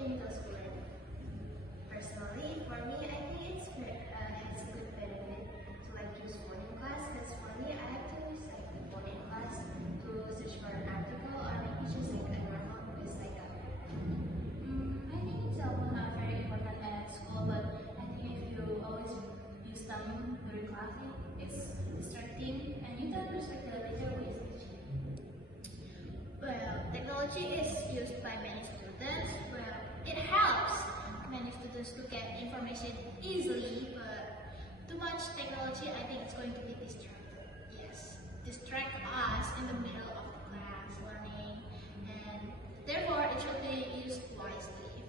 in middle school learning? Personally, for me, I think it's has a good benefit to like use phone in class. Because for me, I have to use like the phone in class to search for an article or maybe just like a normal quiz like that. I think it's also not very important at school, but I think if you always use them during class, it's distracting and you don't respect the teacher who is teaching. Well, technology is used by many students. Well, it helps many students to get information easily, but too much technology, I think it's going to be distracted. Yes, distract us in the middle of the class learning, and therefore it should be used wisely.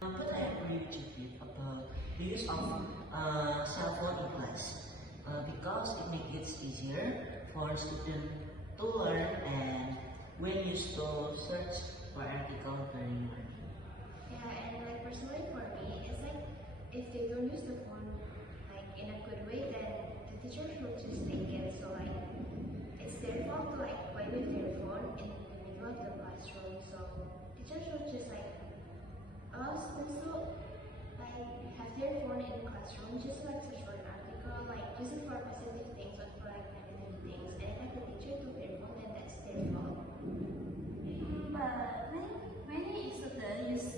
But I agree with you about the use of cell phone in class because it makes it easier for students to learn and when used to search for article during learning. Yeah, and like personally for me, it's like if they don't use the phone like in a good way, then the teacher should just take it. So like it's their fault to like play with their phone in the middle of the classroom. So teacher should just like allow students to like have their phone in the classroom, just like search for an article, like use it for positive things or for like negative things. And if the teacher took their phone, then that's their fault. But many students use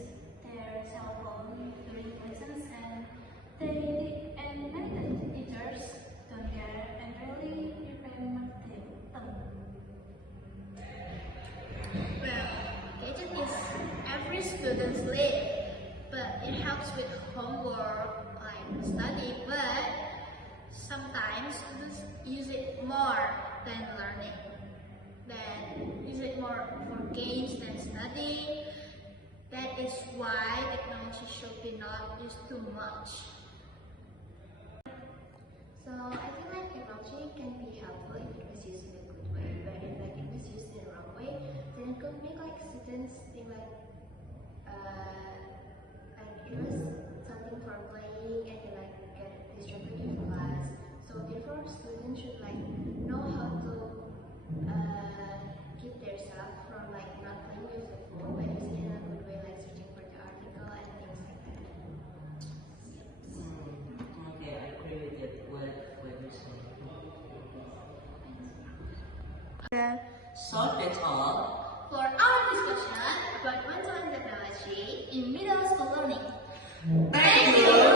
their cell phone during lessons, and many teachers don't care and really implement them. Well, gadget is every student's life, but it helps with homework, like study, but sometimes students use it more than learning. Then use it more for games than study. That is why technology should be not used too much. So I feel like technology can be helpful if it was used in a good way, but if like it was used in the wrong way, then it could make like students think like it was something for playing and they like get distracted in class. So therefore students should like know how to keep themselves from like not playing with the phone but using it in a good way, like searching for the article and things like that. Okay, I agree with it. What you say. So that's all. For our discussion about one-to-one technology in middle school learning. Thank you.